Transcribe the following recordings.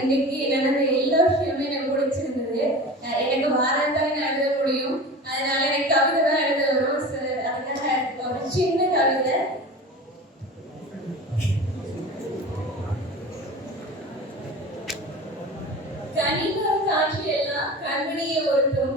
இன்னைக்கு நடந்த எல்லா விஷயமே எனக்கு பிடிச்சிருந்தது எனக்கு வாரத்தான் எழுத முடியும். அதனால எனக்கு கவிதை தான் எழுத வரும். அதுக்காக ஒரு சின்ன கவிதை. கனிம காட்சி எல்லாம் கண்மணியை ஒருத்தும்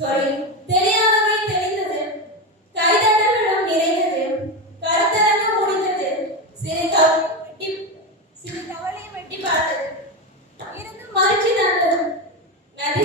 சொல் தெரியாதவை தெரிந்தது கைதட்டல்களும் நிறைந்தது. கருத்தரங்க முடிந்தது. சிறு வெட்டி சிறு கவலையை வெட்டி பார்த்தது. இருந்து மறுச்சி நடந்தது நதி